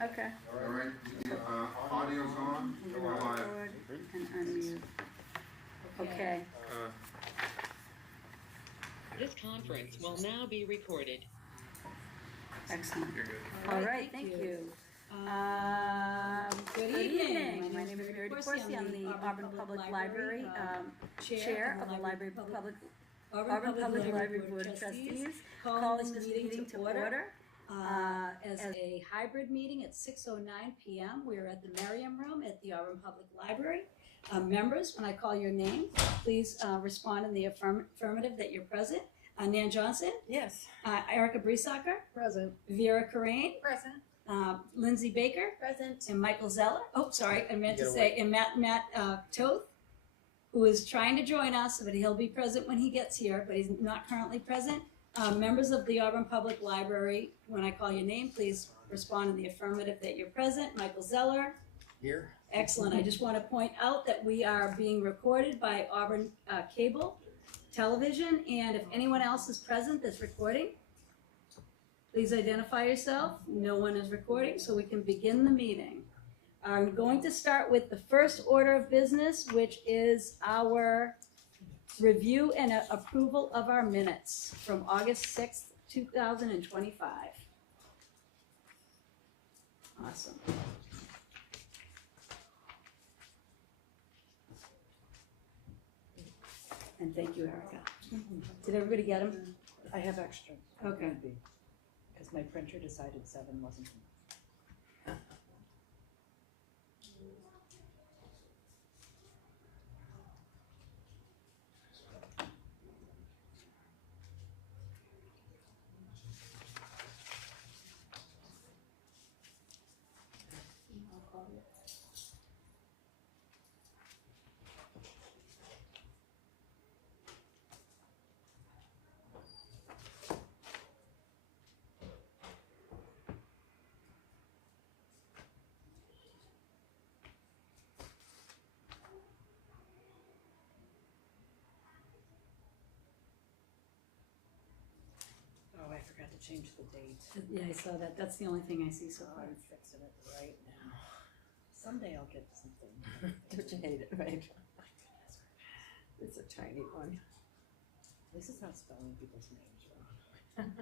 Okay. All right, audio's on, go live. Record and unmute. Okay. This conference will now be recorded. Excellent. You're good. All right, thank you. Good evening. My name is Mary DeCourcy. I'm the Auburn Public Library Chair of the Auburn Public Library Board of Trustees, calling this meeting to order. As a hybrid meeting at 6:09 p.m. We are at the Merriam Room at the Auburn Public Library. Members, when I call your name, please respond in the affirmative that you're present. Nan Johnson? Yes. Erica Breesacker? Present. Vera Corain? Present. Lindsay Baker? Present. And Michael Zeller? Oh, sorry, I meant to say, and Matt Toth, who is trying to join us, but he'll be present when he gets here, but he's not currently present. Members of the Auburn Public Library, when I call your name, please respond in the affirmative that you're present. Michael Zeller? Here. Excellent. I just want to point out that we are being recorded by Auburn Cable Television, and if anyone else is present that's recording, please identify yourself. No one is recording, so we can begin the meeting. I'm going to start with the first order of business, which is our review and approval of our minutes from August 6th, 2025. Awesome. And thank you, Erica. Did everybody get them? I have extra. Okay. Because my printer decided 7 wasn't enough. Oh, I forgot to change the date. Yeah, I saw that. That's the only thing I see so far. I'm fixing it right now. Someday I'll get something. Don't you hate it, right? It's a tiny one. At least it's not spelling people's names wrong.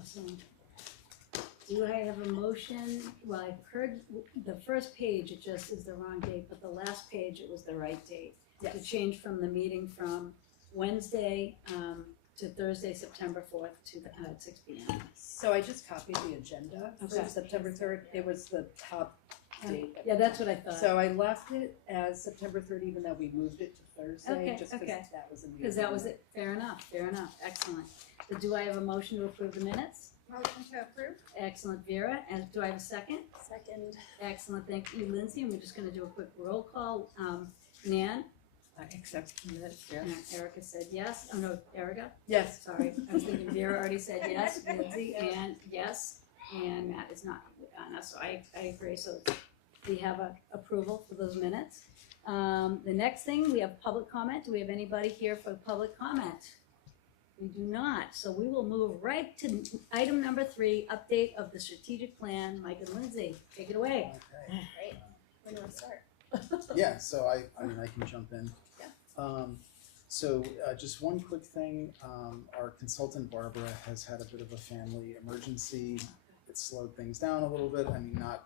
Awesome. Do I have a motion? Well, I've heard the first page, it just is the wrong date, but the last page, it was the right date. To Yes. change from the meeting from Wednesday to Thursday, September 4th at 6 p.m. So I just copied the agenda Okay. for September 3rd. It was the top date. Yeah, that's what I thought. So I left it as September 3rd, even though we moved it to Thursday, Okay, just because okay. that was in the. Because that was agenda. it. Fair enough. Excellent. So do I have a motion to approve the minutes? Motion to approve. Excellent, Vera. And do I have a second? Second. Excellent, thank you, Lindsay. And we're just gonna do a quick roll call. Nan? I accept the minutes, yes. Erica said yes. Oh, no, Erica? Yes. Sorry, I was thinking Vera already said yes. Lindsay, and yes. And Matt is not on us, so I agree. So we have a approval for those minutes. The next thing, we have public comment. Do we have anybody here for public comment? We do not, so we will move right to item number 3, update of the strategic plan. Mike and Lindsay, take it away. Okay. Great. When do we start? Yeah, so I mean, I can jump in. Yeah. So just one quick thing, our consultant Barbara has had a bit of a family emergency. It slowed things down a little bit. I mean, not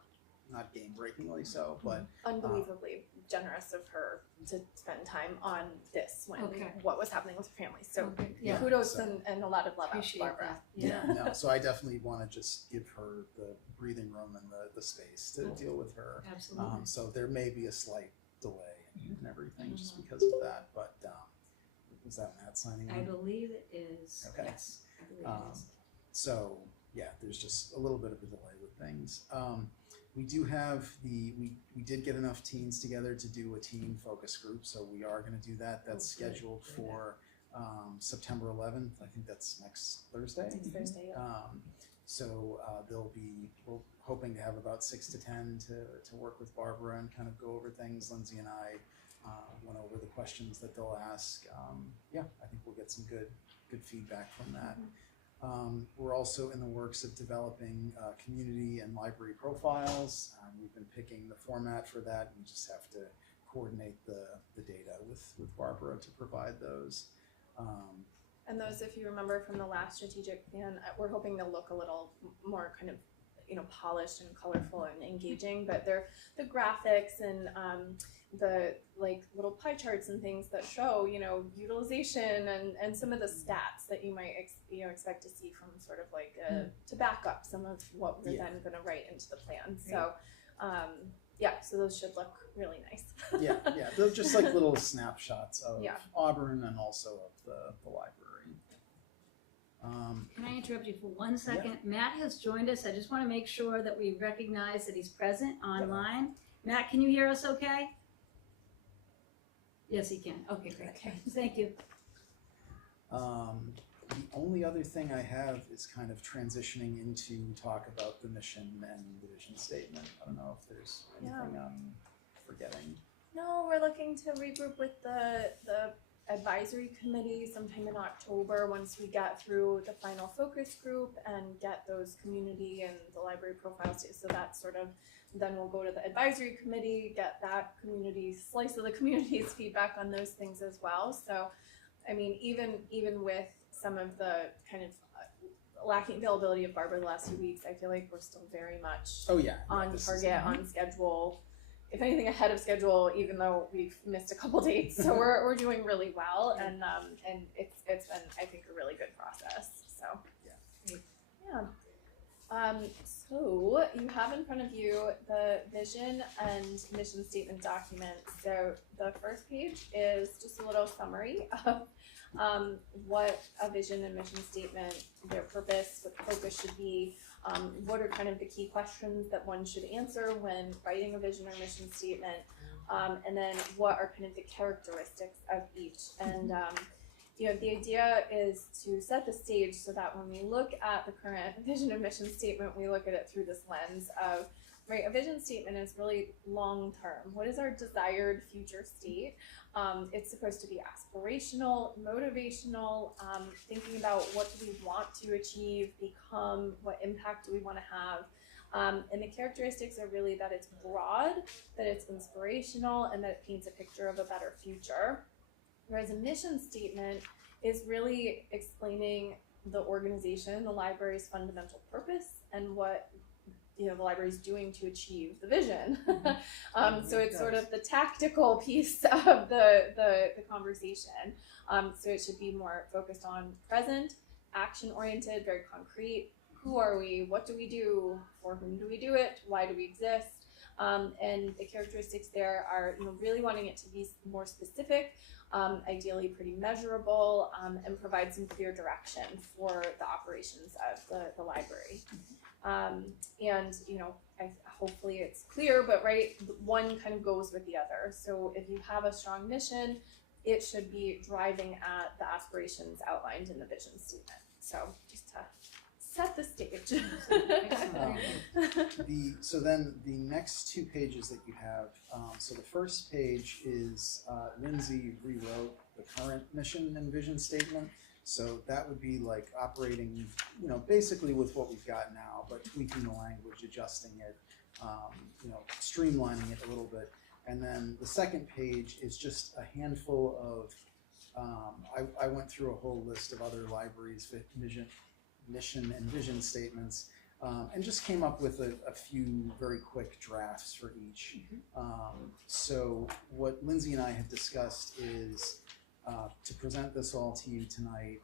game-breakingly so, but Unbelievably generous of her to spend time on this when Okay. what was happening with her family. So Yeah, kudos so- and a lot of love out to appreciate Barbara. that. yeah, no. So I definitely want to just give her the breathing room and the space to deal with her. Absolutely. So there may be a slight delay and everything just because of that, but was that Matt signing I on? believe it is. Okay. Yes, I believe it is. So yeah, there's just a little bit of a delay with things. We do have we did get enough teens together to do a teen focus group, so we are going to do that. That's scheduled for September 11th. I think that's next Thursday. Next Thursday, yeah. So we're hoping to have about 6 to 10 to work with Barbara and kind of go over things. Lindsay and I went over the questions that they'll ask. Yeah, I think we'll get some good feedback from that. We're also in the works of developing community and library profiles. We've been picking the format for that. We just have to coordinate the data with Barbara to provide those. And those, if you remember from the last strategic plan, we're hoping they'll look a little more kind of, polished and colorful and engaging, but they're the graphics and the like little pie charts and things that show, utilization and some of the stats that you might expect to see from sort of like to back up some of what we're then going to write into the plan. So so those should look really nice. yeah, they're just like little snapshots of Yeah. Auburn and also of the library. Can I interrupt you for 1 second? Matt has joined us. I just want to make sure that we recognize that he's present online. Matt, can you hear us okay? Yes, he can. Okay, great. Okay. Thank you. The only other thing I have is kind of transitioning into talk about the mission and the vision statement. I don't know if there's anything I'm forgetting. No, we're looking to regroup with the advisory committee sometime in October once we get through the final focus group and get those community and the library profiles. So that's sort of, then we'll go to the advisory committee, get that slice of the community's feedback on those things as well. So, I mean, even with some of the kind of lacking availability of Barbara the last few weeks, I feel like we're still very much on this is- target, on schedule. If anything, ahead of schedule, even though we've missed a couple dates. So we're doing really well, and it's been, I think, a really good process. So so you have in front of you the vision and mission statement document. So the first page is just a little summary of what a vision and mission statement, their purpose, what the focus should be. What are kind of the key questions that one should answer when writing a vision or mission statement, and then what are kind of the characteristics of each. And the idea is to set the stage so that when we look at the current vision and mission statement, we look at it through this lens of, right, a vision statement is really long term. What is our desired future state? It's supposed to be aspirational, motivational, thinking about what do we want to achieve, become, what impact do we want to have. And the characteristics are really that it's broad, that it's inspirational, and that it paints a picture of a better future. Whereas a mission statement is really explaining the organization, the library's fundamental purpose, and what the library is doing to achieve the vision. So it's sort of the tactical piece of the conversation. So it should be more focused on present, action-oriented, very concrete. Who are we? What do we do? For whom do we do it? Why do we exist? And the characteristics there are, really wanting it to be more specific, ideally pretty measurable, and provide some clear direction for the operations of the library. Hopefully it's clear, but one kind of goes with the other. So if you have a strong mission, it should be driving at the aspirations outlined in the vision statement. So just to set the stage. So then the next 2 pages that you have, so the first page is Lindsay rewrote the current mission and vision statement. So that would be like operating, basically with what we've got now, but tweaking the language, adjusting it, streamlining it a little bit. And then the second page is just a handful of, I went through a whole list of other libraries' mission and vision statements, and just came up with a few very quick drafts for each. So what Lindsay and I have discussed is to present this all to you tonight.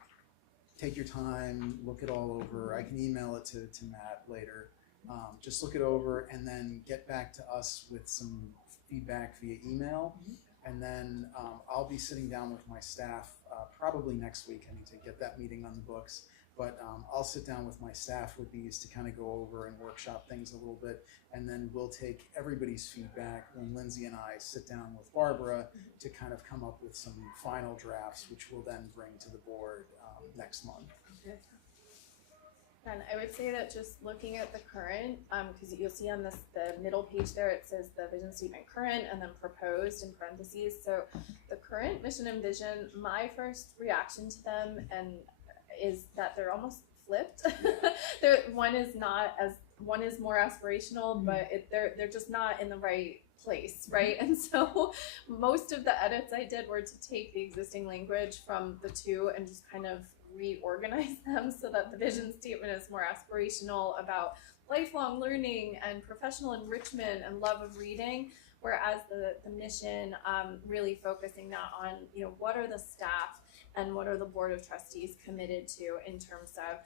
Take your time, look it all over. I can email it to Matt later. Just look it over and then get back to us with some feedback via email. And then I'll be sitting down with my staff probably next week. I need to get that meeting on the books. But I'll sit down with my staff with these to kind of go over and workshop things a little bit. And then we'll take everybody's feedback when Lindsay and I sit down with Barbara to kind of come up with some final drafts, which we'll then bring to the board next month. And I would say that just looking at the current, because you'll see on the middle page there, it says the vision statement current and then proposed in parentheses. So the current mission and vision, my first reaction to them is that they're almost flipped. One is more aspirational, but they're just not in the right place, right? And so most of the edits I did were to take the existing language from the two and just kind of reorganize them so that the vision statement is more aspirational about lifelong learning and professional enrichment and love of reading, whereas the mission really focusing that on what are the staff and what are the Board of Trustees committed to in terms of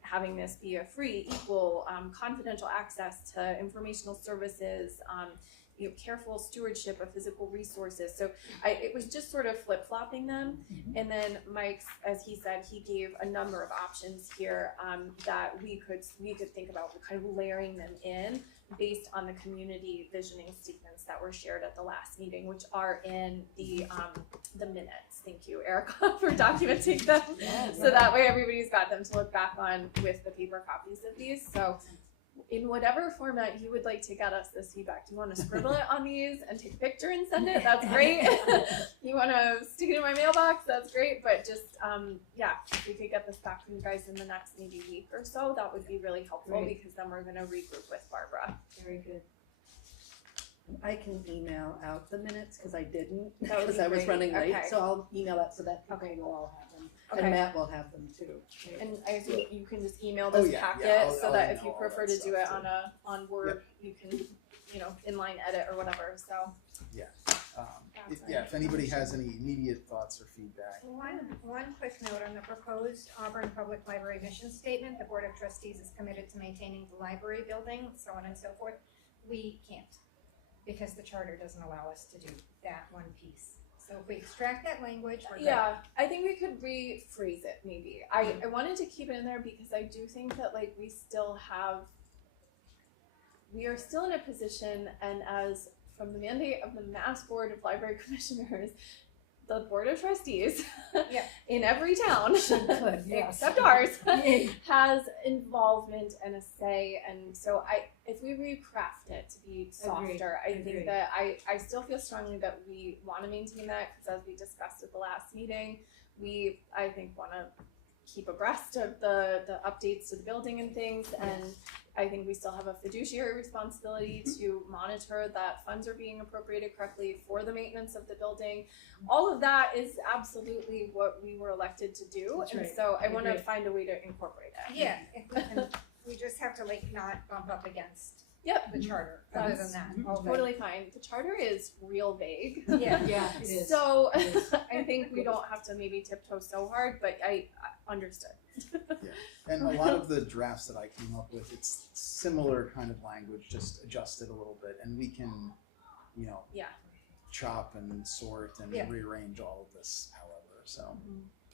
having this be a free, equal, confidential access to informational services, careful stewardship of physical resources. So it was just sort of flip-flopping them. And then Mike, as he said, he gave a number of options here that we could think about kind of layering them in based on the community visioning statements that were shared at the last meeting, which are in the minutes. Thank you, Erica, for documenting them. So that way everybody's got them to look back on with the paper copies of these. So in whatever format you would like to get us this feedback, do you want to scribble it on these and take a picture and send it? That's great. You want to stick it in my mailbox? That's great. But just, if we could get this back from you guys in the next maybe week or so, that would be really helpful because then we're going to regroup with Barbara. Very good. I can email out the minutes because I didn't That would because be I was great. running late. Okay. So I'll email that so that people will all have them. Okay. And Matt will have them too. And I assume you can just email this packet so I'll that if email you all prefer that to do stuff it too. on Word, you can, inline edit or whatever. So If anybody has any immediate thoughts or feedback. One quick note on the proposed Auburn Public Library mission statement. The Board of Trustees is committed to maintaining the library building, so on and so forth. We can't, because the charter doesn't allow us to do that one piece. So if we extract that language, we're good. yeah, I think we could rephrase it maybe. I wanted to keep it in there because I do think that we are still in a position, and as from the mandate of the Mass Board of Library Commissioners, the Board of Trustees in every town except ours has involvement and a say, and so if we recraft it to be softer, I think that I still feel strongly that we want to maintain that because as we discussed at the last meeting, we I think want to keep abreast of the updates to the building and things, and I think we still have a fiduciary responsibility to monitor that funds are being appropriated correctly for the maintenance of the building. All of that is absolutely what we were elected to do, That's and right. so I I want to agree. find a way to incorporate it. Yeah, if we can, we just have to like not bump up against Yep, the charter, other than that, all the- totally fine. The charter is real vague. Yeah, Yeah, it is. So I think we don't have to maybe tiptoe so hard, but I understood. And a lot of the drafts that I came up with, it's similar kind of language, just adjusted a little bit, and we can, you know, Yeah. chop and sort and Yeah. rearrange all of this, however. So,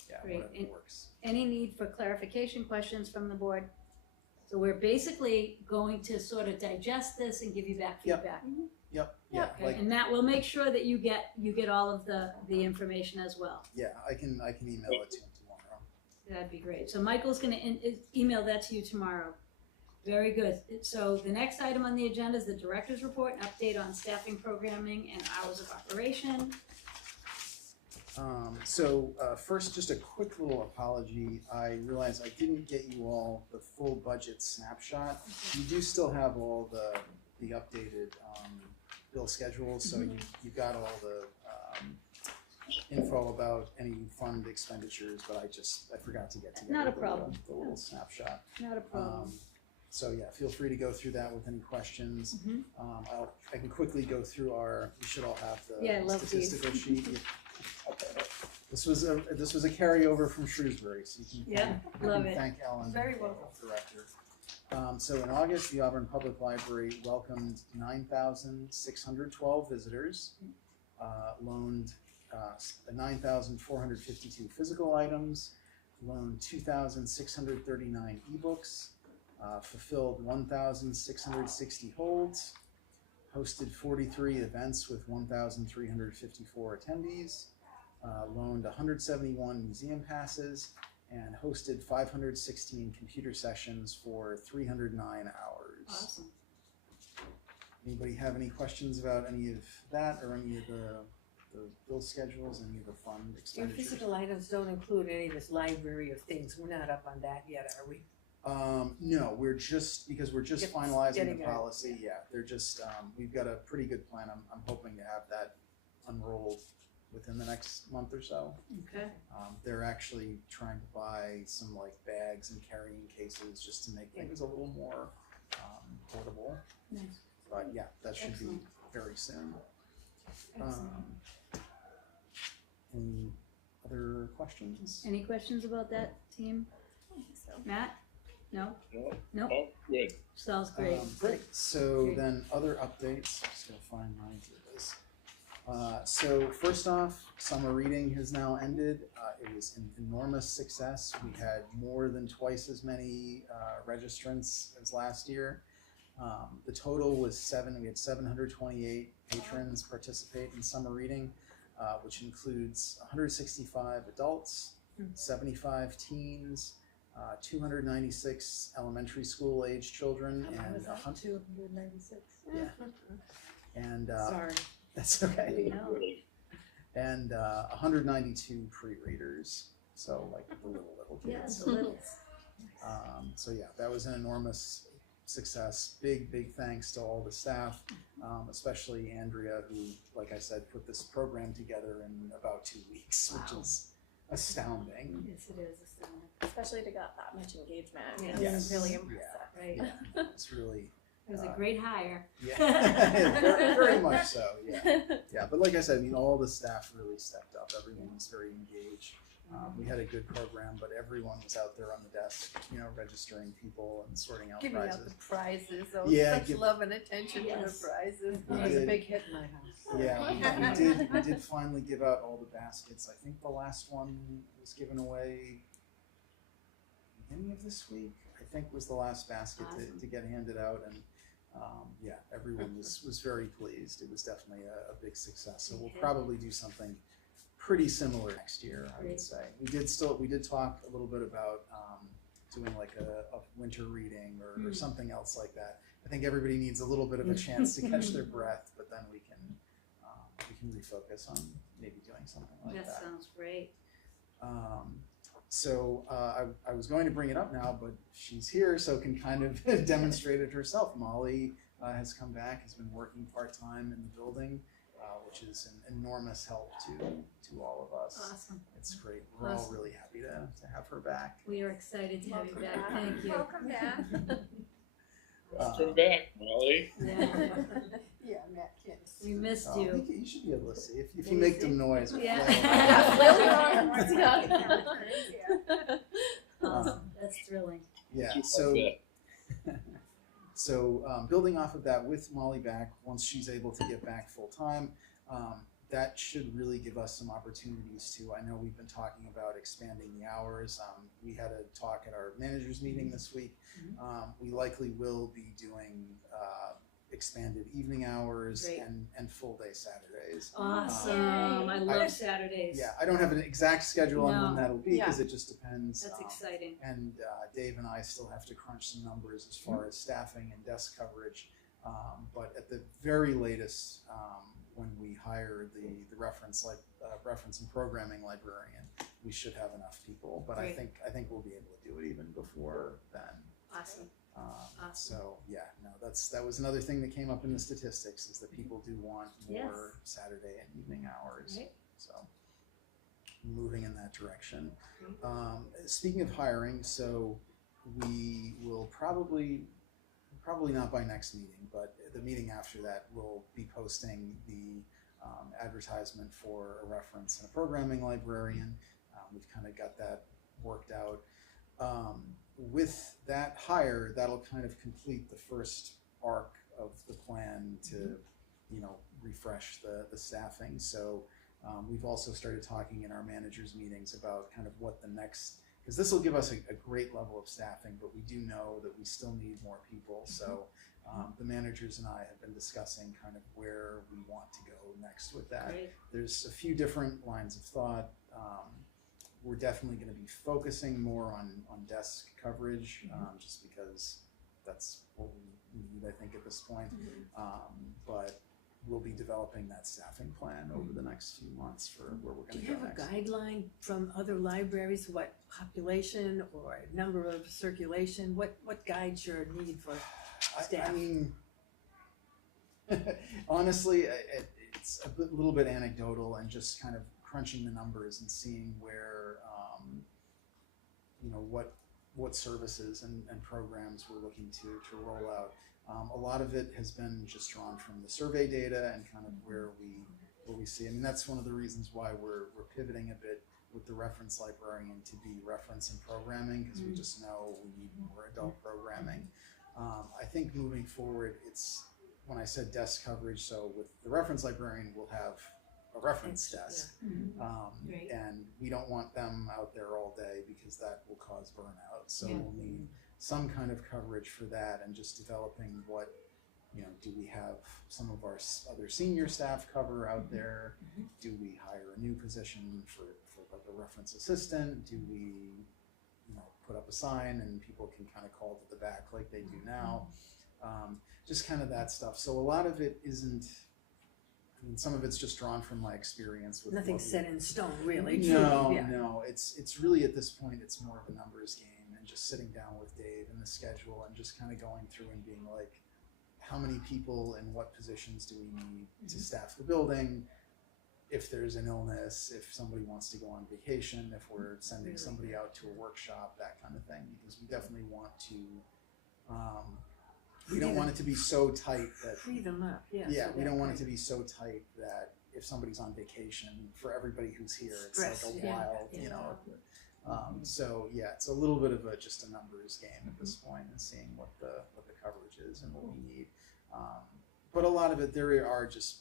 yeah, Great. whatever works. Any need for clarification questions from the board? So we're basically going to sort of digest this and give you back Yep. feedback. Yep. Yeah. Okay, Like, and Matt, we'll make sure that you get all of the information as well. yeah, I can email it to him tomorrow. That'd be great. So Michael's gonna email that to you tomorrow. Very good. So the next item on the agenda is the director's report, an update on staffing, programming, and hours of operation. First, just a quick little apology. I realized I didn't get you all the full budget snapshot. You do still have all the updated bill schedules, so you got all the info about any fund expenditures, but I forgot to get together Not a problem. the little snapshot. Not a problem. So yeah, feel free to go through that with any questions. Mhm. I can quickly go through we should all have the Yeah, I love these. statistical sheet. This was a carryover from Shrewsbury, so you can Yeah, love it. thank Ellen, Very the welcome. director. So in August, the Auburn Public Library welcomed 9,612 visitors, loaned 9,452 physical items, loaned 2,639 ebooks, fulfilled 1,660 holds, hosted 43 events with 1,354 attendees, loaned 171 museum passes, and hosted 516 computer sessions for 309 hours. Awesome. Anybody have any questions about any of that or any of the bill schedules, any of the fund Your expenditures? physical items don't include any of this library of things. We're not up on that yet, are we? No, we're just Get- finalizing getting the a- policy. Yeah, they're just, we've got a pretty good plan. I'm hoping to have that unrolled within the next month or so. Okay. They're actually trying to buy some like bags and carrying cases just to make things a little more portable. Nice. But yeah, that should be Excellent. very soon. Excellent. Any other questions? Any questions about that team? I think so. Matt? No? No? Oh, good. Sounds great. Great, so Great. then other updates, I'm just gonna find mine to this. So first off, summer reading has now ended. It was an enormous success. We had more than twice as many registrants as last year. The total was we had 728 patrons participate in summer reading, which includes 165 adults, 75 teens, 296 elementary school age children, and 296. Yeah. And Sorry. that's okay. No. And 192 pre-readers, so like the little Yes, kids. the littles. So yeah, that was an enormous success. Big thanks to all the staff, especially Andrea, who, like I said, put this program together in about 2 weeks, which Wow. is astounding. Yes, it is astounding. Especially to get that much engagement. Yes. It's Yes. really Yeah. impressive. Right. Yeah, it's really, It was a great hire. yeah, very much so. Yeah, but like I said, I mean, all the staff really stepped up. Everyone was very engaged. We had a good program, but everyone was out there on the desk, registering people and sorting out Giving out prizes. the prizes, oh, Yeah, such love and attention to Yes. the prizes. We It was a did. big hit in my house. Yeah, we did finally give out all the baskets. I think the last one was given away beginning of this week. I think was the last basket Awesome. to get handed out, and yeah, everyone was very pleased. It was definitely a big success. So we'll Okay. probably do something pretty similar next year, I would Great. say. We did talk a little bit about doing like a winter reading or something else like that. I think everybody needs a little bit of a chance to catch their breath, but then we can refocus on maybe doing something like That that. sounds great. So I was going to bring it up now, but she's here, so can kind of demonstrate it herself. Molly has come back, has been working part-time in the building, which is an enormous help to all of us. Awesome. It's great. We're all Awesome. really happy to have her back. We are excited to have you Welcome back. back. Thank you. Welcome back. Welcome back, Molly. Yeah, Yeah, Matt can't we see. missed Oh, you. you should be able to see if Can you you make see? some noise. Yeah. Yeah, flail your arms. Yeah. Awesome. That's thrilling. Yeah. Keep So. like that. So building off of that, with Molly back, once she's able to get back full time, that should really give us some opportunities to. I know we've been talking about expanding the hours. We had a talk at our managers meeting this week. We likely will be doing expanded evening hours Great. and full day Saturdays. Awesome. I love I- Saturdays. Yeah, I don't have an exact schedule on when No. that'll be because it just depends. That's exciting. And Dave and I still have to crunch some numbers as far as staffing and desk coverage. But at the very latest, when we hire the reference and programming librarian, we should have enough people. But Great. I think we'll be able to do it even before then. Awesome. Awesome. So yeah, no, that was another thing that came up in the statistics is that people do want more Yes. Saturday and evening hours. Right. So moving in that direction. Speaking of hiring, so we will probably not by next meeting, but the meeting after that we'll be posting the advertisement for a reference and a programming librarian. We've kind of got that worked out. With that hire, that'll kind of complete the first arc of the plan to, refresh the staffing. So we've also started talking in our managers meetings about kind of what the next, because this will give us a great level of staffing, but we do know that we still need more people. So the managers and I have been discussing kind of where we want to go next with that. Great. There's a few different lines of thought. We're definitely going to be focusing more on desk coverage, just because that's what we need, I think, at this point. But we'll be developing that staffing plan over the next few months for where we're Do going to you go have a next. guideline from other libraries, what population or number of circulation, what guides your need for I staff? mean, honestly, it's a little bit anecdotal and just kind of crunching the numbers and seeing where, what services and programs we're looking to roll out. A lot of it has been just drawn from the survey data and kind of where we see. I mean, that's one of the reasons why we're pivoting a bit with the reference librarian to be reference and programming, because we just know we need more adult programming. I think moving forward, it's when I said desk coverage, so with the reference librarian, we'll have a reference desk. Right. And we don't want them out there all day because that will cause burnout. So Yeah. we'll need some kind of coverage for that and just developing what, do we have some of our other senior staff cover out there? Do we hire a new position for like a reference assistant? Do we, put up a sign and people can kind of call to the back like they do now? Just kind of that stuff. So a lot of it isn't, some of it's just drawn from my experience with Nothing's what we- set in stone, really. No, truly, yeah. no. It's really at this point it's more of a numbers game and just sitting down with Dave and the schedule and just kind of going through and being like, how many people in what positions do we need to staff the building? If there's an illness, if somebody wants to go on vacation, if we're sending somebody out to a workshop, that kind of thing, because we definitely want to. We don't want it to be so tight that. Free them up, yeah. Yeah, so we that don't want it way- to be so tight that if somebody's on vacation, for everybody who's here, it's Stress, like a yeah, wild, yeah. So yeah, it's a little bit of just a numbers game at this point and seeing what the coverage is and what we need. But a lot of it, there are just,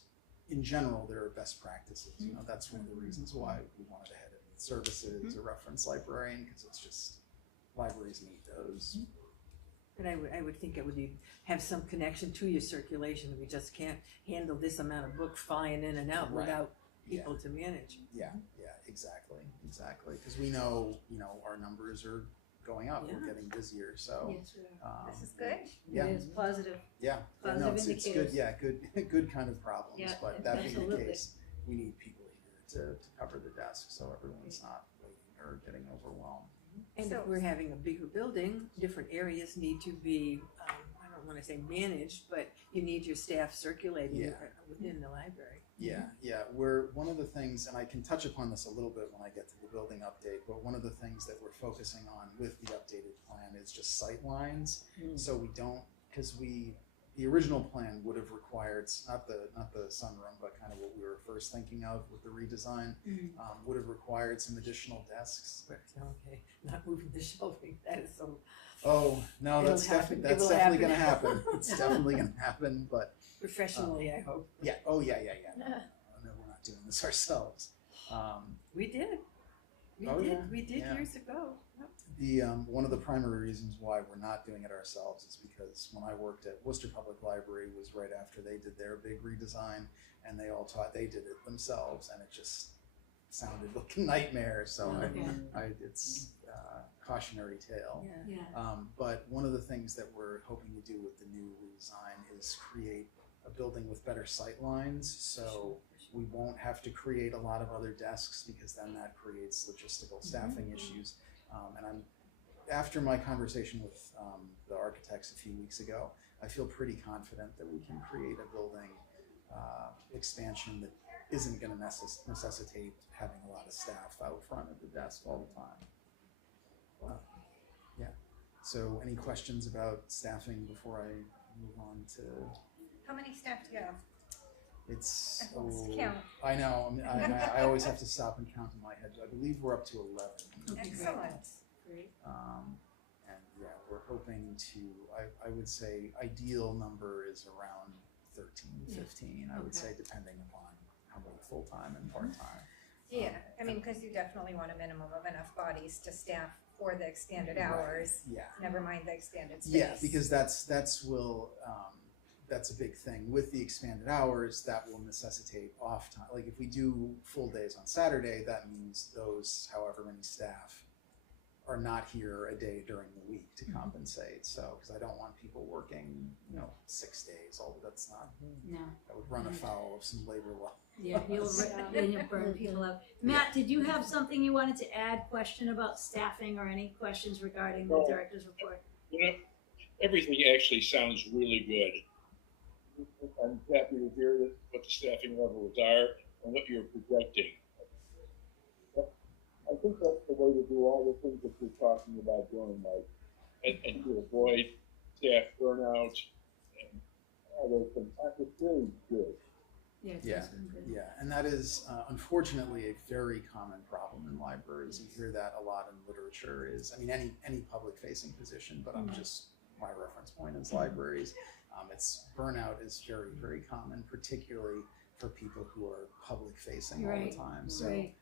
in general, there are best practices. That's one of the reasons why we wanted to head in services, a reference librarian, because it's just, libraries need those. But I would think it would have some connection to your circulation. We just can't handle this amount of books flying in and out Right. without people to manage. Yeah, exactly. Because we know, our numbers are going up. Yeah. We're getting busier. So Yes, we are. This is good. Yeah, It is positive. yeah. Positive No, it's good. indicators. Yeah, good kind of problems. Yeah, but that being the absolutely. case, we need people here to cover the desk, so everyone's not waiting are getting overwhelmed. And if So- we're having a bigger building, different areas need to be, I don't wanna say managed, but you need your staff circulating Yeah. within the library. Yeah, we're, one of the things, and I can touch upon this a little bit when I get to the building update, but one of the things that we're focusing on with the updated plan is just sight lines. So we don't, because the original plan would have required, not the sunroom, but kind of what we were first thinking of with the redesign, would have required some additional desks. Okay, not moving the shelving, that is so Oh, no, It'll that's happen. definitely, It will definitely gonna happen. happen. It's definitely gonna happen, but professionally, I hope. yeah, oh, yeah. No, we're not doing this ourselves. We did. Oh, yeah, We did yeah. years ago. Yep. The one of the primary reasons why we're not doing it ourselves is because when I worked at Worcester Public Library was right after they did their big redesign, and they all taught they did it themselves, and it just sounded like a nightmare. So Okay. it's cautionary tale. Yeah. Yeah. But one of the things that we're hoping to do with the new redesign is create a building with better sight lines, so we won't have to create a lot of other desks because then that creates logistical staffing issues. And after my conversation with the architects a few weeks ago, I feel pretty confident that we can create a building expansion that isn't going to necessitate having a lot of staff out front at the desk all the time. Yeah. So any questions about staffing before I move on to? How many staff do you have? It's, I've lost count. I know, I always have to stop and count in my head. I believe we're up to 11. Excellent. Great. And yeah, we're hoping to, I would say ideal number is around 13, 15, I would say, depending upon how many full-time and part-time. Yeah, I mean, because you definitely want a minimum of enough bodies to staff for the expanded Right. hours, Yeah. never mind the expanded space. Yeah, because that's a big thing. With the expanded hours, that will necessitate off time. Like if we do full days on Saturday, that means those however many staff are not here a day during the week to compensate. So, because I don't want people working, 6 days. That's not, No. that would run afoul of some labor law. Yeah, you'll burn people out. Matt, did you have something you wanted to add? Question about staffing or any questions regarding the director's report? Everything actually sounds really good. I'm happy to hear that what the staffing levels are and what you're projecting. I think that's the way to do all the things that you're talking about doing, Mike, and to avoid staff burnout and all those things. It's really good. Yeah. it's Yeah. been good. Yeah, and that is unfortunately a very common problem in libraries. You hear that a lot in literature. Any public-facing position, but I'm just, my reference point is libraries. It's burnout is very, very common, particularly for people who are public-facing all the Right. time. So Right.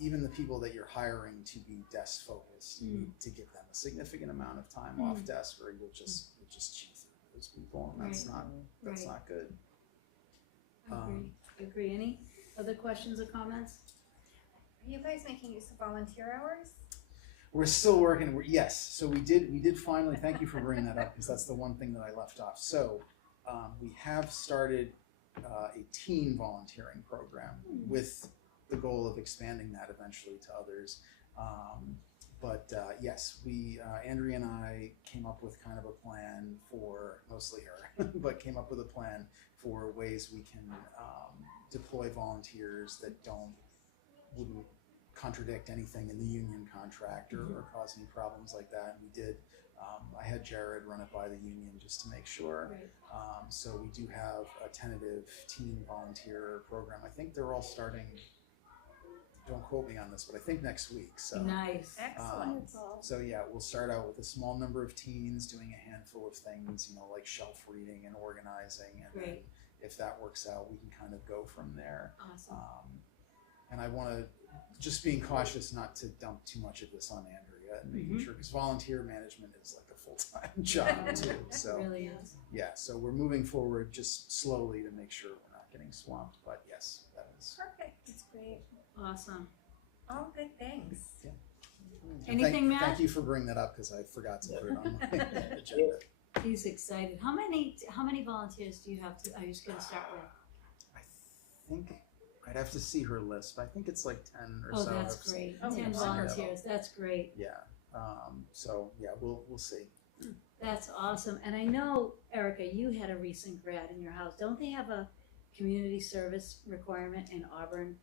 even the people that you're hiring to be desk-focused, you need to give them a significant amount of time off desk, or you'll just cheat through those people, and that's Right. not good. Agree. Any other questions or comments? Are you guys making use of volunteer hours? We're still working. Yes, so we did finally. Thank you for bringing that up because that's the one thing that I left off. So we have started a teen volunteering program with the goal of expanding that eventually to others. But yes, Andrea and I came up with kind of a plan for, mostly her, but came up with a plan for ways we can deploy volunteers that wouldn't contradict anything in the union contract or cause any problems like that. And we did. I had Jared run it by the union just to make sure. Right. So we do have a tentative teen volunteer program. I think they're all starting. Don't quote me on this, but I think next week. So Nice. Excellent. so yeah, we'll start out with a small number of teens doing a handful of things, like shelf reading and organizing, and then Great. if that works out, we can kind of go from there. Awesome. And I want to just being cautious not to dump too much of this on Andrea and making sure, because volunteer management is like a full-time job too. So It really is. yeah, so we're moving forward just slowly to make sure we're not getting swamped. But yes, that is. Perfect. It's great. Awesome. All good things. Anything, Matt? Thank you for bringing that up because I forgot to put it on my agenda. He's excited. How many volunteers do you have? Are you just going to start with? I think I'd have to see her list, but I think it's like 10 or Oh, so. that's have- great. Oh, 10 wow. volunteers, that's great. Yeah. So yeah, we'll see. That's awesome. And I know, Erica, you had a recent grad in your house. Don't they have a community service requirement in Auburn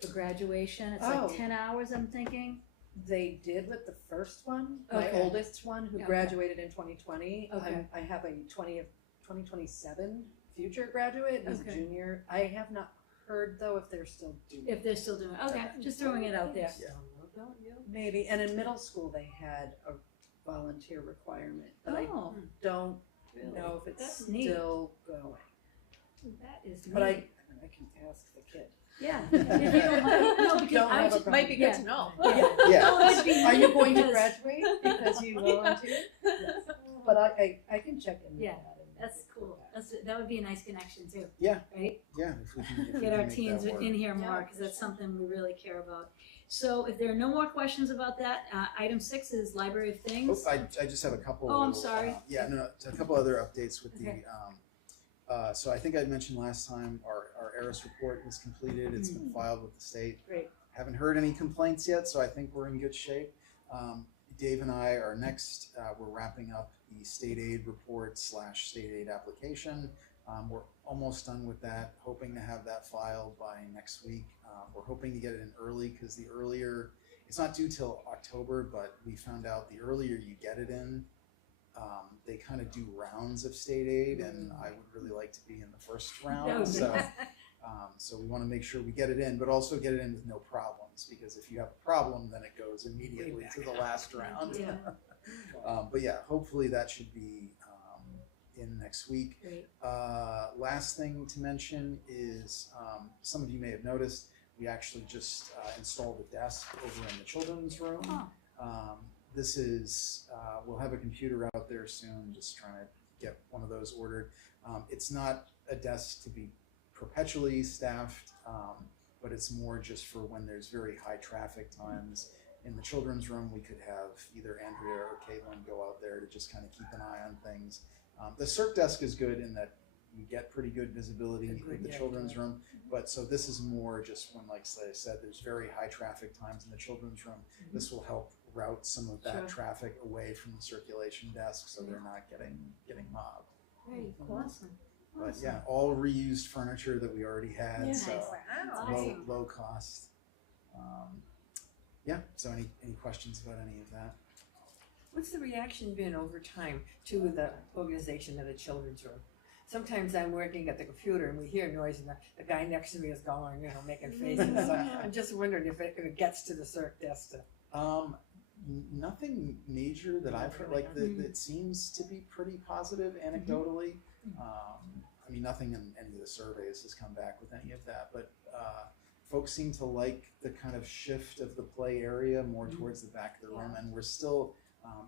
for graduation? It's Oh. like 10 hours, I'm thinking. They did with the first one, my Okay. oldest one, who Okay. graduated in 2020. Okay. I have a 2027 future graduate who's a Okay. junior. I have not heard though if they're still doing If they're still doing it. Okay, just throwing it out there. Yeah. maybe. And in middle school, they had a volunteer requirement, but I Oh, don't really? know if it's That's neat. still going. That is But neat. I can ask the kid. Yeah. If you don't mind- no, because Don't I have was a Might be good Yeah. to know. Yeah. Oh, it'd be Are you neat going to because- graduate because you volunteered? Yes. But I can check in with Yeah, that. and- That's cool. That would be a nice connection too. Yeah. Right? Yeah. If we can Get our make that teens work. in here more, Yeah, because for that's sure. something we really care about. So if there are no more questions about that, item 6 is Library of Things. Oh, I just have a couple. Oh, I'm little, sorry. Yeah, no, a couple other updates with Okay. the. So I think I mentioned last time our ERIS report was completed. It's been filed with the state. Great. Haven't heard any complaints yet, so I think we're in good shape. Dave and I are next. We're wrapping up the state aid report / state aid application. We're almost done with that. Hoping to have that filed by next week. We're hoping to get it in early because the earlier, it's not due till October, but we found out the earlier you get it in, they kind of do rounds of state aid, and I would really like to be in the first That round. would be So, nice. so we want to make sure we get it in, but also get it in with no problems, because if you have a problem, then it goes immediately to the last round. Yeah. But yeah, hopefully that should be in next week. Great. Last thing to mention is some of you may have noticed we actually just installed a desk over in the children's room. Oh. This is we'll have a computer out there soon. Just trying to get one of those ordered. It's not a desk to be perpetually staffed, but it's more just for when there's very high traffic times. In the children's room, we could have either Andrea or Caitlin go out there to just kind of keep an eye on things. The CERC desk is good in that you get pretty good visibility in the children's room, but so this is more just when, like I said, there's very high traffic times in the children's room. This will help route some of that Sure. traffic away from the circulation desk, so they're not getting mobbed. Great. Awesome. But yeah, all reused furniture that we already had, Yeah. so Wow. Awesome. low cost. Yeah. So any questions about any of that? What's the reaction been over time to the organization of the children's room? Sometimes I'm working at the computer and we hear noise and the guy next to me is going, making faces. So I'm just wondering if it gets to the CERC desk. Nothing major that I've heard. Like it seems to be pretty positive anecdotally. I mean, nothing in any of the surveys has come back with any of that, but folks seem to like the kind of shift of the play area more towards the back of the room, and we're still.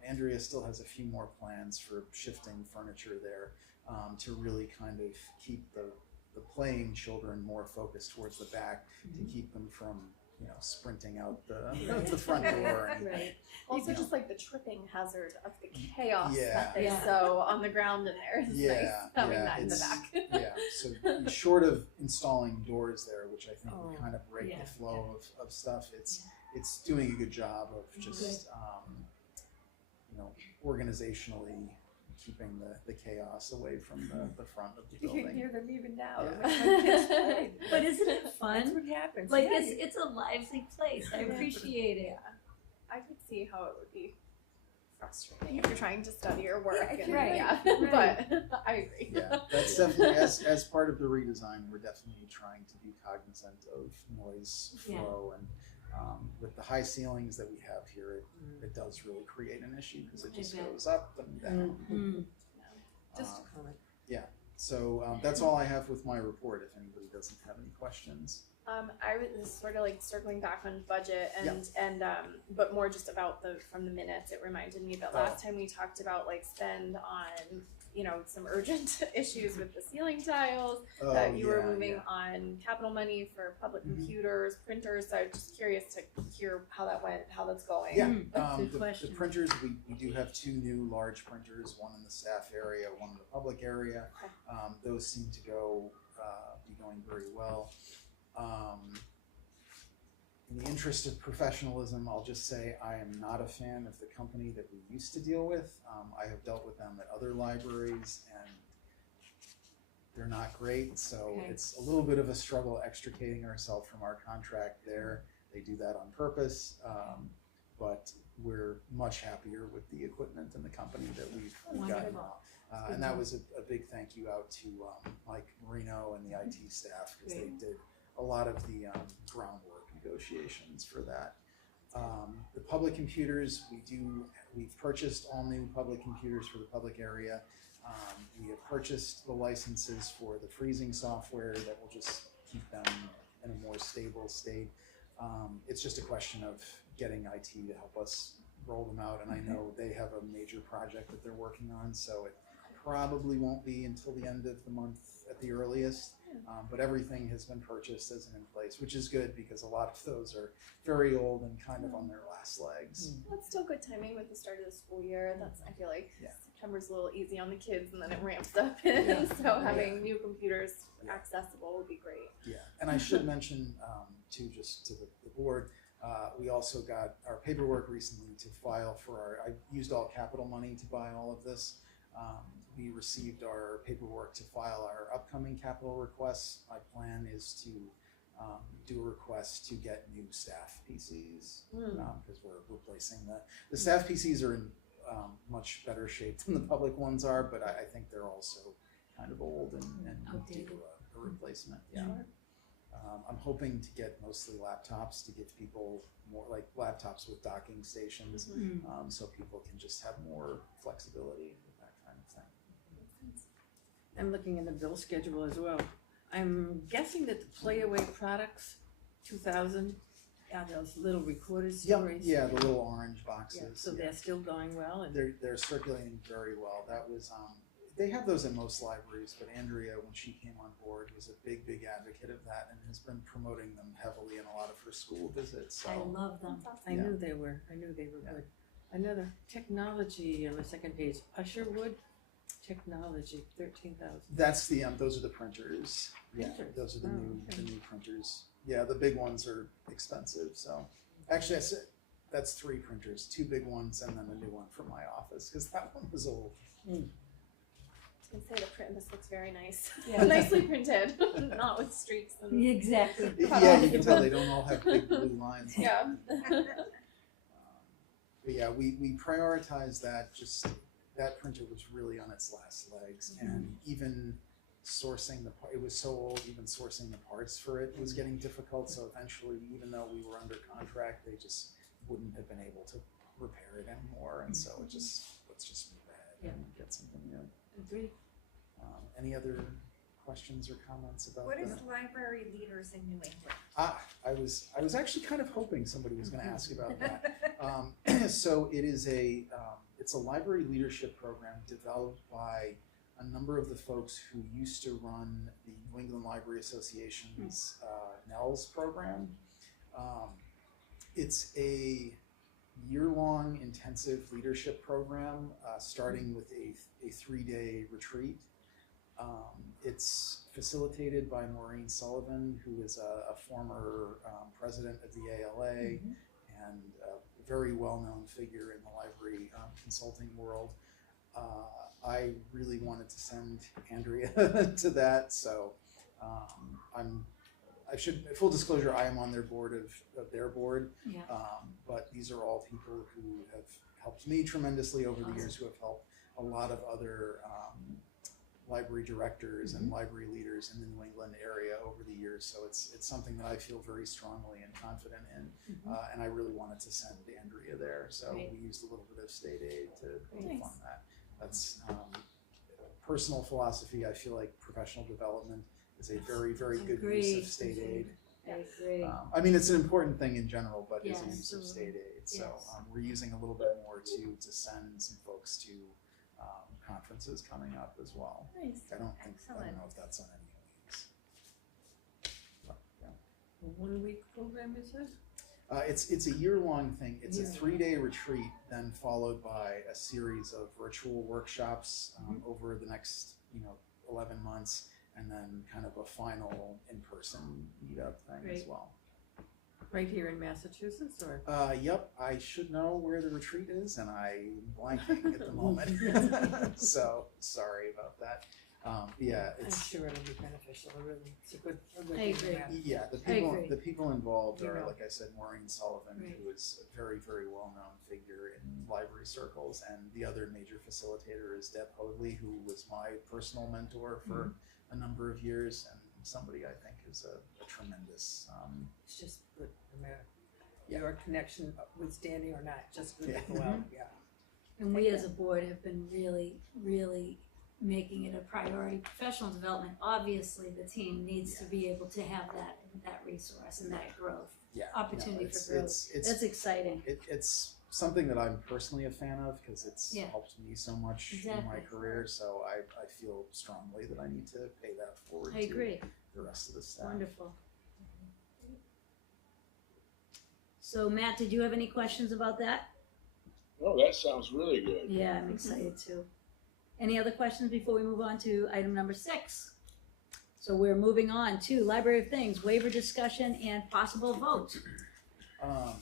Andrea still has a few more plans for shifting furniture there to really kind of keep the playing children more focused towards the back to keep them from sprinting out the front door. And, Right. Also, Yeah. just like the tripping hazard of the chaos Yeah. that they Yeah. sow on the ground in there. It's Yeah, nice having yeah, that in the it's- back. yeah, so short of installing doors there, which I think would Oh, kind of break yeah, the flow of stuff, it's doing a good job of just organizationally keeping the chaos away from the front of the You can building. hear them even now. Yeah. My kids play. But isn't it That's fun? what happens. Like Yeah, it's a lively place. I appreciate it. Yeah. I could see how it would be frustrating if you're trying to study or work. And, Right, yeah, right. but I agree. Yeah, that's definitely as part of the redesign, we're definitely trying to be cognizant of noise Yeah. flow, and with the high ceilings that we have here, it does really create an issue because it just I bet. goes up and down. Mm. Just Um, a comment. So that's all I have with my report. If anybody doesn't have any questions. I was sort of like circling back on budget and but more just about from the minutes. It reminded me that last time we talked about like spend on some urgent issues with the ceiling tiles, that you were moving on capital money for public computers, printers. So I'm just curious to hear how that went, how that's going. Yeah, Good the question. printers, we do have 2 new large printers, one in the staff area, one in the public area. Okay. Those seem to be going very well. In the interest of professionalism, I'll just say I am not a fan of the company that we used to deal with. I have dealt with them at other libraries and they're not great, so Okay. it's a little bit of a struggle extricating ourselves from our contract there. They do that on purpose, but we're much happier with the equipment and the company that we've gotten Wonderful. now. And that was a big thank you out to Mike Marino and the IT staff, because they did a lot of the groundwork negotiations for that. The public computers, we've purchased all new public computers for the public area. We have purchased the licenses for the freezing software that will just keep them in a more stable state. It's just a question of getting IT to help us roll them out, and I know they have a major project that they're working on, so it probably won't be until the end of the month at the earliest. But everything has been purchased as in place, which is good because a lot of those are very old and kind of on their last legs. That's still good timing with the start of the school year. That's, I feel like Yeah. September's a little easy on the kids and then it ramps up. So having new computers accessible would be great. Yeah, and I should mention too, just to the board, we also got our paperwork recently to file for I used all capital money to buy all of this. We received our paperwork to file our upcoming capital requests. My plan is to do a request to get new staff PCs, because we're replacing the staff PCs are in much better shape than the public ones are, but I think they're also kind of old and Outdated. due a replacement. Yeah. I'm hoping to get mostly laptops to give people more, like laptops with docking stations, so people can just have more flexibility with that kind of thing. I'm looking in the bill schedule as well. I'm guessing that the Playaway products, 2000, those little recorded stories. Yeah, the little orange Yeah, boxes. so they're still going well, and They're circulating very well. That was they have those in most libraries, but Andrea, when she came on board, was a big advocate of that and has been promoting them heavily in a lot of her school visits. So I love them. I knew they were good. Another technology on the second page, Usherwood Technology, 13,000. that's the those are the printers. Yeah, Printers. those are the Oh, the new printers. Yeah, the big ones are expensive. So actually, that's 3 printers, 2 big ones, and then a new one for my office because that one was old. I was gonna say the print, this looks very nice. Yeah. Nicely printed, not with streaks and. Exactly. Yeah, you can tell they don't all have big blue lines. Yeah. But yeah, we prioritize that. Just that printer was really on its last legs, and even sourcing it was so old. Even sourcing the parts for it was getting difficult. So eventually, even though we were under contract, they just wouldn't have been able to repair it anymore, and so let's just move ahead and get something new. Agree. Any other questions or comments about What that? is library leaders in New England? I was actually kind of hoping somebody was going to ask about that. So it is it's a library leadership program developed by a number of the folks who used to run the New England Library Association's NELS program. It's a year-long intensive leadership program, starting with a 3-day retreat. It's facilitated by Maureen Sullivan, who is a former president of the ALA and a very well-known figure in the library consulting world. I really wanted to send Andrea to that, so full disclosure, I am on their board of their board, Yeah. but these are all people who have helped me tremendously over the years, who have helped a lot of other library directors and library leaders in the New England area over the years. So it's something that I feel very strongly and confident in, and I really wanted to send Andrea there. So Great. we used a little bit of state aid to Nice. fund that. That's personal philosophy. I feel like professional development is a very good use Agreed. of state aid. I agree. I mean, it's an important thing in general, but it's a Yes. use of state aid. So Yes. we're using a little bit more to send some folks to conferences coming up as well. Nice. I don't Excellent. know if that's on any of these. But, yeah. A 1-week program, is it? It's a year-long thing. It's a Yeah. 3-day retreat, then followed by a series of virtual workshops over the next 11 months, and then kind of a final in-person meetup thing as Great. well. Right here in Massachusetts, or? Yep, I should know where the retreat is, and I'm blanking at the moment. So sorry about that. Yeah, I'm it's sure it'll be beneficial, really, it's a good I agree. event. yeah. agree. The people involved You are, know. like I said, Maureen Sullivan, Right. who is a very, very well-known figure in library circles, and the other major facilitator is Deb Hoadley, who was my personal mentor for a number of years, and somebody I think is a tremendous. It's just good, no matter Yeah. your connection withstanding or not, just good Yeah. to go out, yeah. And we as a board have been really, really making it a priority. Professional development, obviously, the team needs to be able to have that resource and that growth, Yeah, opportunity no, for growth. It's That's exciting. it's something that I'm personally a fan of because it's Yeah. helped me so much in my Exactly. career. So I feel strongly that I need to pay that forward I agree. to the rest of the staff. Wonderful. So Matt, did you have any questions about that? Oh, that sounds really good. Yeah, I'm excited too. Any other questions before we move on to item number 6? So we're moving on to Library of Things, waiver discussion and possible vote. I've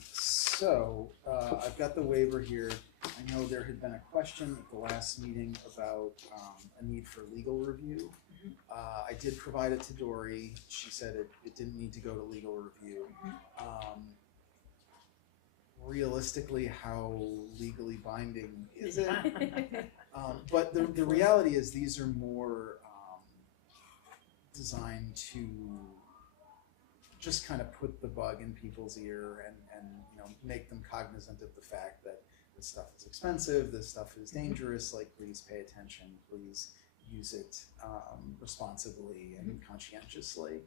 got the waiver here. I know there had been a question at the last meeting about a need for legal review. I did provide it to Dory. She said it didn't need to go to legal review. Realistically, how legally binding is it? But the reality is these are more designed to just kind of put the bug in people's ear and make them cognizant of the fact that this stuff is expensive, this stuff is dangerous, like please pay attention, please use it responsibly and conscientiously.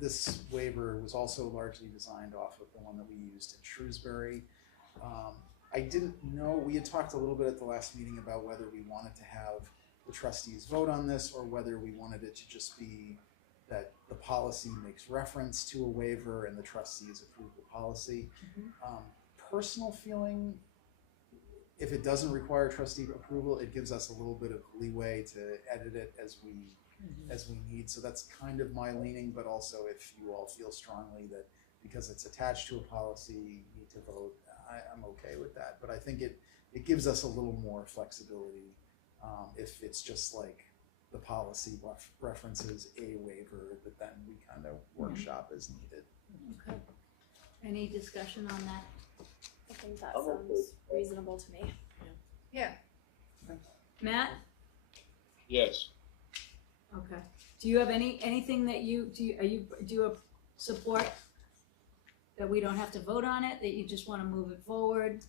This waiver was also largely designed off of the one that we used in Shrewsbury. I didn't know, we had talked a little bit at the last meeting about whether we wanted to have the trustees vote on this or whether we wanted it to just be that the policy makes reference to a waiver and the trustees approve the policy. Personal feeling, if it doesn't require trustee approval, it gives us a little bit of leeway to edit it as we need. So that's kind of my leaning, but also if you all feel strongly that because it's attached to a policy, you need to vote, I'm okay with that. But I think it gives us a little more flexibility if it's just like the policy references a waiver that then we kind of workshop as needed. Okay. Any discussion on that? I think that I'm okay sounds with that. reasonable to me. Yeah, Matt? Yes. Okay. Do you have anything that do you support that we don't have to vote on it, that you just want to move it forward?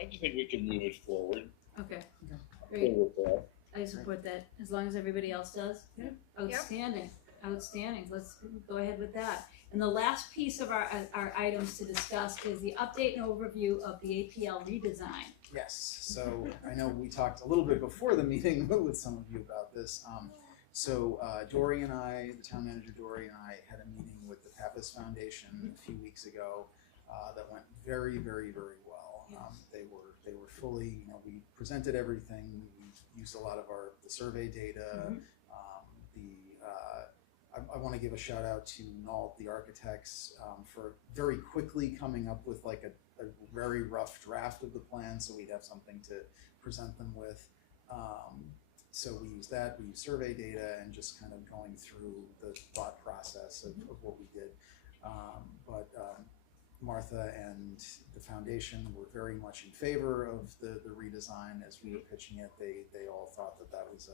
I think we can move it forward. Okay. Okay Great. with that. I support that, as long as everybody else does. Yeah. Outstanding, outstanding. Let's go ahead with that. And the last piece of our items to discuss is the update and overview of the APL redesign. Yes, so I know we talked a little bit before the meeting with some of you about this. Dory and I, the town manager Dory and I had a meeting with the Pappas Foundation a few weeks ago that went very, very, very well. They were fully, we presented everything. We used a lot of the survey data. I want to give a shout out to Nault, the architects, for very quickly coming up with like a very rough draft of the plan, so we'd have something to present them with. So we used that, we used survey data, and just kind of going through the thought process of what we did. Martha and the foundation were very much in favor of the redesign as we were pitching it. They all thought that was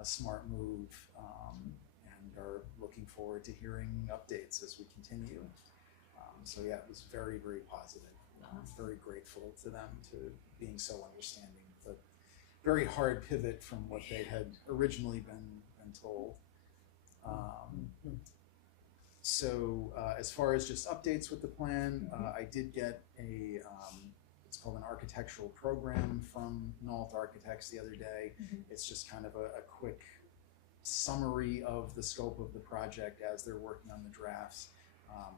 a smart move, and are looking forward to hearing updates as we continue. So yeah, it was very, very positive. I'm very grateful to them to being so understanding of the very hard pivot from what they had originally been told. As far as just updates with the plan, I did get it's called an architectural program from Nault Architects the other day. It's just kind of a quick summary of the scope of the project as they're working on the drafts.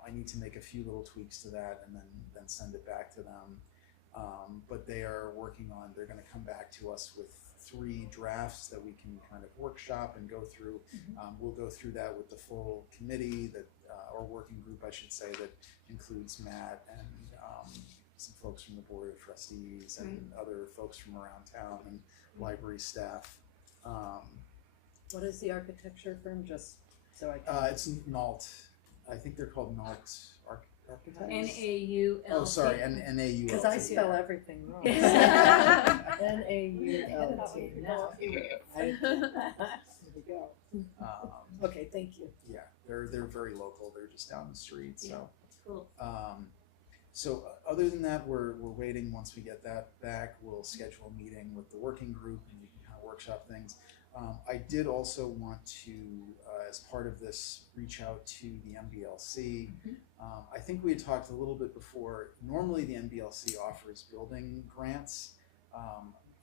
I need to make a few little tweaks to that and then send it back to them. But they are working on, they're going to come back to us with 3 drafts that we can kind of workshop and go through. We'll go through that with the full committee that, or working group, I should say, that includes Matt and some folks from the Board of Trustees and other folks from around town and library staff. What is the architecture firm, just so I can? It's Nault. I think they're called Nault Architects. NAULT. Oh, sorry, NAULT. Because I spell everything wrong. NAULT. Now, there we go. Okay, thank you. Yeah, they're very local. They're just down the street. So, Cool. So other than that, we're waiting. Once we get that back, we'll schedule a meeting with the working group and we can kind of workshop things. I did also want to, as part of this, reach out to the MBLC. I think we had talked a little bit before. Normally the MBLC offers building grants.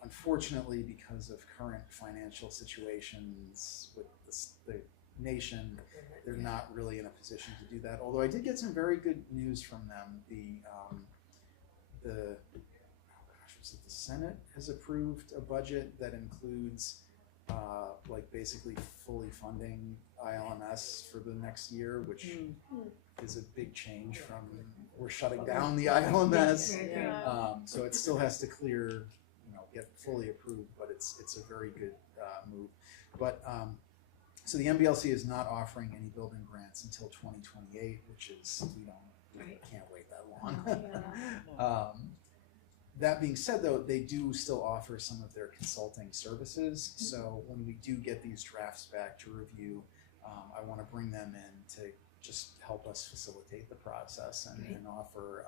Unfortunately, because of current financial situations with the nation, they're not really in a position to do that. Although I did get some very good news from them. The Senate has approved a budget that includes like basically fully funding ILMS for the next year, which is a big change from we're shutting down the ILMS. So it still has to clear, get fully approved, but it's a very good move. But so the MBLC is not offering any building grants until 2028, which is we can't wait that long. That being said, though, they do still offer some of their consulting services. So when we do get these drafts back to review, I want to bring them in to just help us facilitate the process and offer.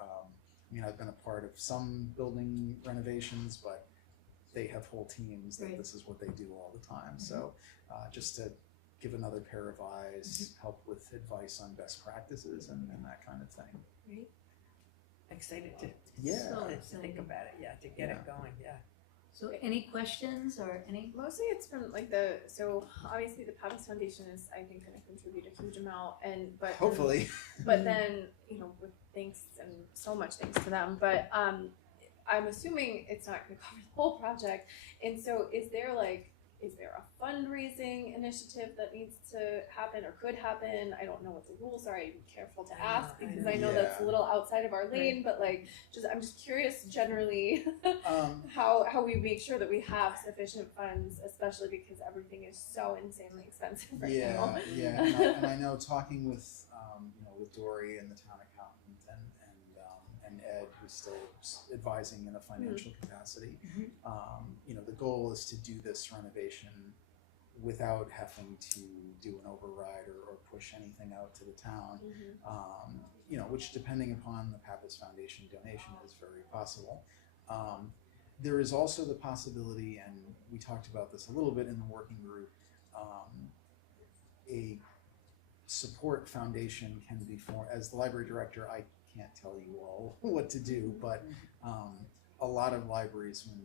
I've been a part of some building renovations, but they have whole teams that this is what they do all the time. So just to give another pair of eyes, help with advice on best practices and that kind of thing. Great. Excited to Think about it, to get it going, So any questions or any? Mostly it's from so obviously the Pappas Foundation is, I think, going to contribute a huge amount, but hopefully. But then, with thanks and so much thanks to them, but I'm assuming it's not going to cover the whole project. And so is there a fundraising initiative that needs to happen or could happen? I don't know what the rules are. I'd be careful to ask because I know that's a little outside of our lane, but I'm just curious generally how we make sure that we have sufficient funds, especially because everything is so insanely expensive right now. And I know talking with with Dory and the town accountant and Ed, who's still advising in a financial capacity. The goal is to do this renovation without having to do an override or push anything out to the town. Which, depending upon the Pappas Foundation donation, is very possible. There is also the possibility, and we talked about this a little bit in the working group, a support foundation can be formed. As the library director, I can't tell you all what to do, but a lot of libraries, when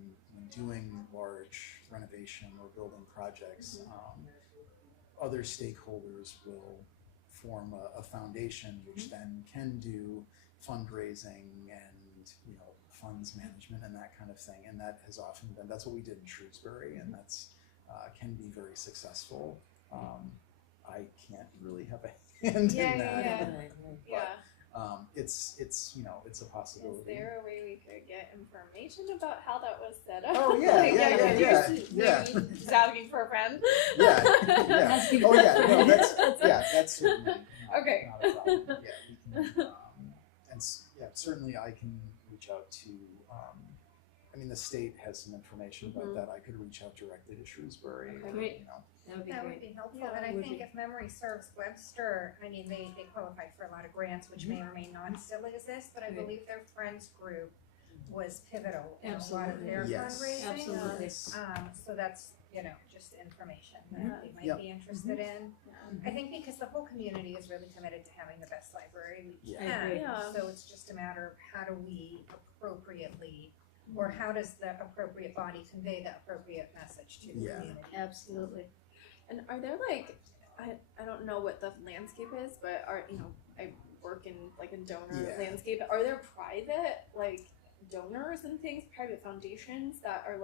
doing large renovation or building projects, other stakeholders will form a foundation which then can do fundraising and funds management and that kind of thing. And that has often been, that's what we did in Shrewsbury, and that's can be very successful. I can't really have a hand in that. It's it's a possibility. Is there a way we could get information about how that was set up? Oh yeah. Just asking for a friend. Yeah. Oh yeah. No, that's certainly Okay. not a problem. Yeah, we can, and certainly I can reach out to. The state has some information about that. I could reach out directly to Shrewsbury. Great. That would be That great. would be helpful, Yeah, and I would think be. if memory serves, Webster, they qualified for a lot of grants, which may or may not still exist, but I Right. believe their Friends group was pivotal in a lot of Absolutely. their Yes. fundraising. Absolutely. So that's, just information Yeah. that we might Yep. be interested in. I think because the whole community is really committed to having the best library we Yeah. I can, agree. Yeah. so it's just a matter of how do we appropriately, or how does the appropriate body convey the appropriate message to the Yeah. community? Absolutely. And are there I don't know what the landscape is, but I work in a donor Yeah. landscape. Are there private donors and things, private foundations that are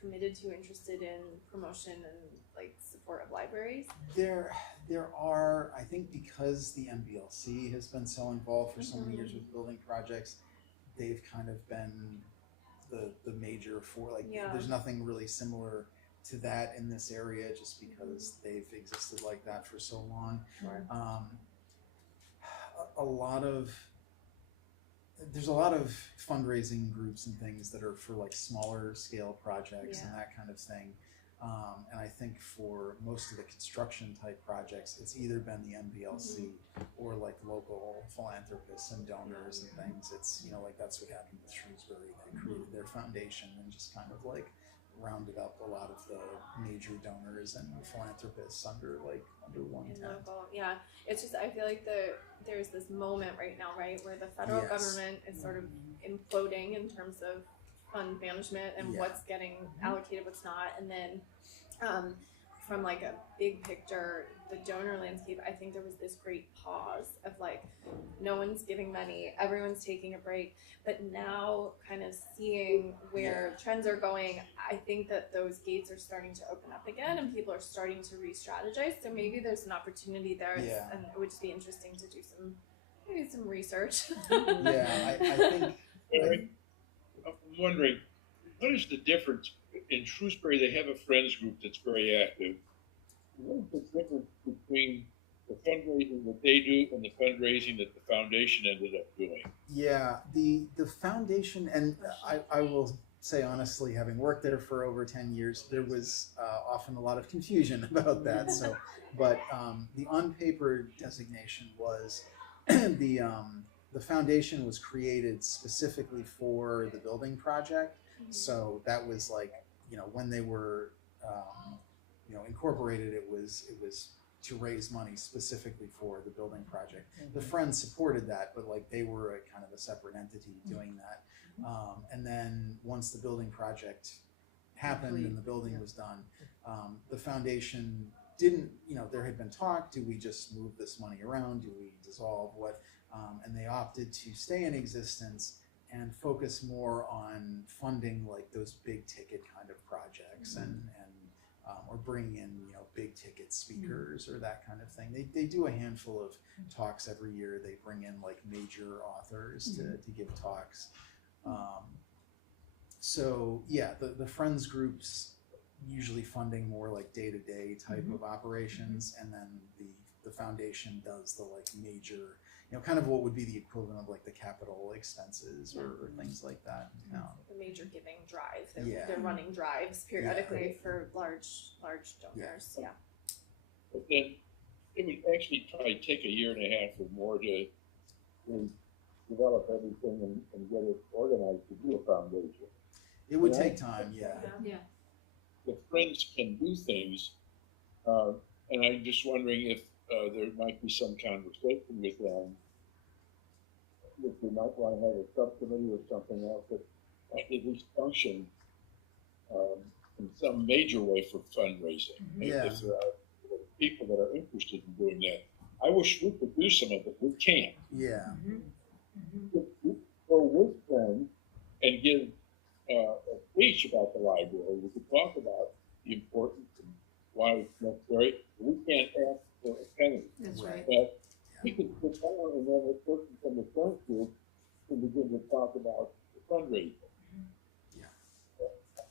committed to, interested in promotion and like support of libraries? There are, I think because the MBLC has been so involved for so many years with building projects, they've kind of been the major for, like, Yeah. there's nothing really similar to that in this area just because they've existed like that for so long. Sure. There's a lot of fundraising groups and things that are for like smaller scale projects and that kind of thing. And I think for most of the construction type projects, it's either been the MBLC or like local philanthropists and donors and things. It's, you know, like that's what happened with Shrewsbury. They created their foundation and just kind of like rounded up a lot of the major donors and philanthropists under one In tent. local, yeah. It's just, I feel like there's this moment right now, right, where the federal Yes. government is sort of imploding in terms of fund management and Yeah. what's getting allocated, what's not, and then from like a big picture, the donor landscape, I think there was this great pause of like, no one's giving money, everyone's taking a break, but now kind of seeing where trends are going, I think that those gates are starting to open up again and people are starting to re-strategize, so maybe there's an opportunity there, Yeah. and it would just be interesting to do maybe some research. Yeah, I think. Eric, I'm wondering, what is the difference? In Shrewsbury, they have a friends group that's very active. What is the difference between the fundraising that they do and the fundraising that the foundation ended up doing? Yeah, the foundation, and I will say honestly, having worked there for over 10 years, there was often a lot of confusion about that. So, but the on paper designation was the foundation was created specifically for the building project. So that was like, you know, when they were incorporated, it was to raise money specifically for the building project. The Friends supported that, but like they were a kind of a separate entity doing that. And then once the building project happened and the building was done, the foundation didn't, there had been talk, do we just move this money around? Do we dissolve what? And they opted to stay in existence and focus more on funding like those big ticket kind of projects and or bringing in big ticket speakers or that kind of thing. They do a handful of talks every year. They bring in like major authors to give talks. So yeah, the friends groups usually funding more like day-to-day type of operations, and then the foundation does the like major, kind of what would be the equivalent of like the capital expenses or things like that. The major giving drive. Yeah. They're running drives periodically for large donors. Yeah. But then it would actually probably take a year and a half or more to develop everything and get it organized to do a foundation. It would take time, yeah. Yeah. The friends can do things, and I'm just wondering if there might be some conversation with them. If we might want to have a subcommittee or something else that At least function in some major way for fundraising. Yeah. If there are people that are interested in doing that, I wish we could do some of it. We can't. Yeah. go with them. And give a speech about the library. We could talk about the importance and why it's necessary. We can't ask for a penny. That's right. But we could sit down and then a person from the front group can begin to talk about the fundraising. Yeah.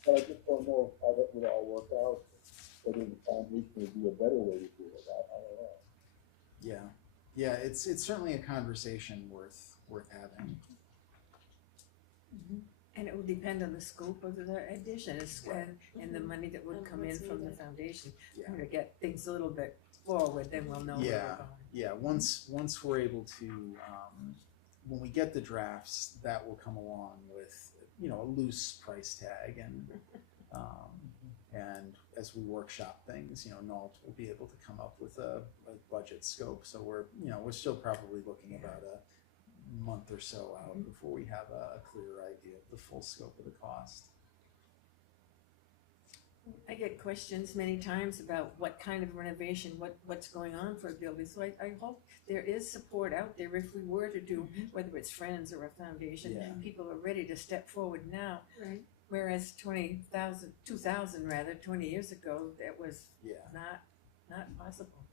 But I just don't know how that would all work out. Whether the foundation would be a better way to do it. I don't know. Yeah. Yeah, it's certainly a conversation worth having. And it will depend on the scope of the addition and the money that would And come in what's from the needed. foundation. Yeah. To get things a little bit forward, then we'll know where we're going. Yeah, once we're able to, when we get the drafts, that will come along with, a loose price tag and as we workshop things, Nault will be able to come up with a budget scope. So we're still probably looking about a month or so out before we have a clearer idea of the full scope of the cost. I get questions many times about what kind of renovation, what's going on for a building. So I hope there is support out there if we were to do, whether it's friends or a foundation, Yeah. people are ready to step forward now. Right. Whereas 20 20 years ago, that was Yeah. not possible.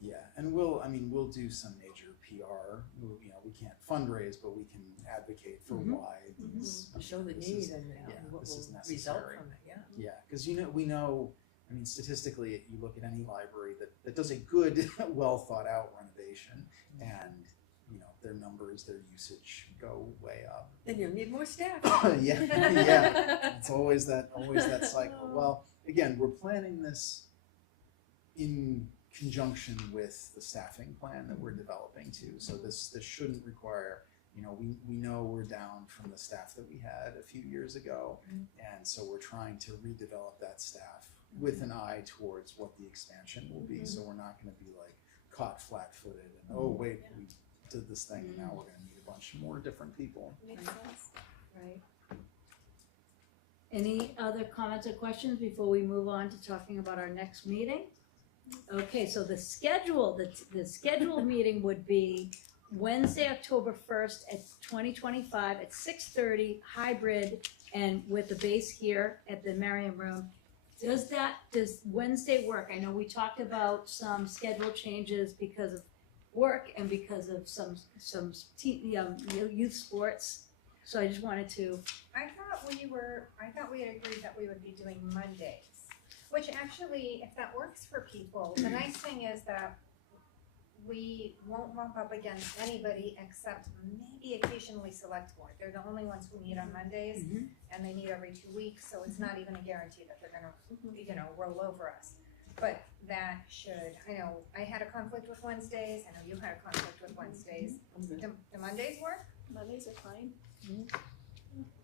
Yeah, and we'll do some major PR. We can't fundraise, but we can advocate for Mhm. why these, Show the this need is- and yeah, what this is will result necessary. from it, yeah. Yeah, because we know, statistically, you look at any library that does a good, well thought out renovation, and their numbers, their usage go way up. Then you'll need more staff. yeah. It's always that cycle. Well, again, we're planning this in conjunction with the staffing plan that we're developing too. So this shouldn't require, we know we're down from the staff that we had a few years ago, and so we're trying to redevelop that staff with an eye towards what the expansion will be. So we're not going to be like caught flat-footed and oh wait, we did this thing and now we're going to need a bunch more different people. Makes sense. Right. Any other comments or questions before we move on to talking about our next meeting? Okay, so the scheduled meeting would be Wednesday, October 1st at 2025 at 6:30, hybrid, and with the base here at the Merriam Room. Does Wednesday work? I know we talked about some schedule changes because of work and because of some youth sports. So I just wanted to. I thought we had agreed that we would be doing Mondays, which actually, if that works for people, the nice thing is that we won't bump up against anybody except maybe occasionally select board. They're the only ones who meet on Mondays, and they meet every 2 weeks, so it's not even a guarantee that they're gonna, roll over us. But that should, I know I had a conflict with Wednesdays, I know you had a conflict with Wednesdays. Do Mondays work? Mondays are fine.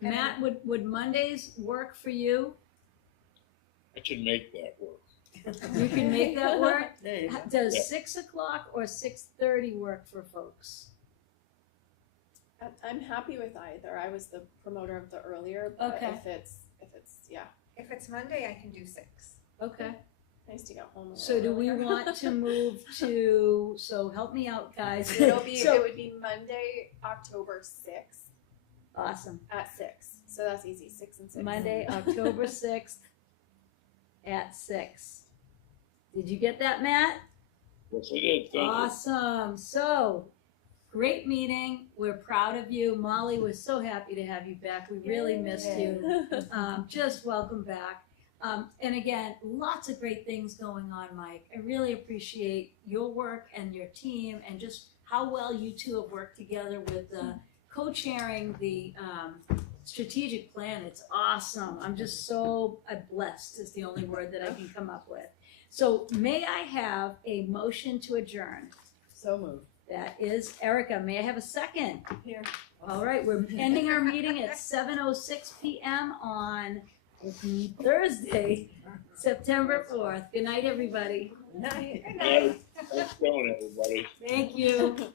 Matt, would Mondays work for you? I can make that work. You can make that work? There you go. Does Yeah. 6 o'clock or 6:30 work for folks? I'm happy with either. I was the promoter of the earlier, but Okay. if it's yeah, If it's Monday, I can do 6. Okay. nice to get home. a So little do we earlier. want to move to, so help me out, guys. It So- would be Monday, October 6th Awesome. at 6. So that's easy. 6 and 6. Monday, October 6th at 6. Did you get that, Matt? Yes, I did, thank you. Awesome. So, great meeting. We're proud of you. Molly, we're so happy to have you back. We really missed you. Just welcome back. And again, lots of great things going on, Mike. I really appreciate your work and your team and just how well you two have worked together with co-chairing the strategic plan. It's awesome. I'm just so blessed is the only word that I can come up with. So may I have a motion to adjourn? So moved. That is Erica. May I have a second? Here. All right, we're ending our meeting at 7:06 p.m. on Thursday, September 4th. Good night, everybody. Night. Good night. Thanks for going, everybody. Thank you.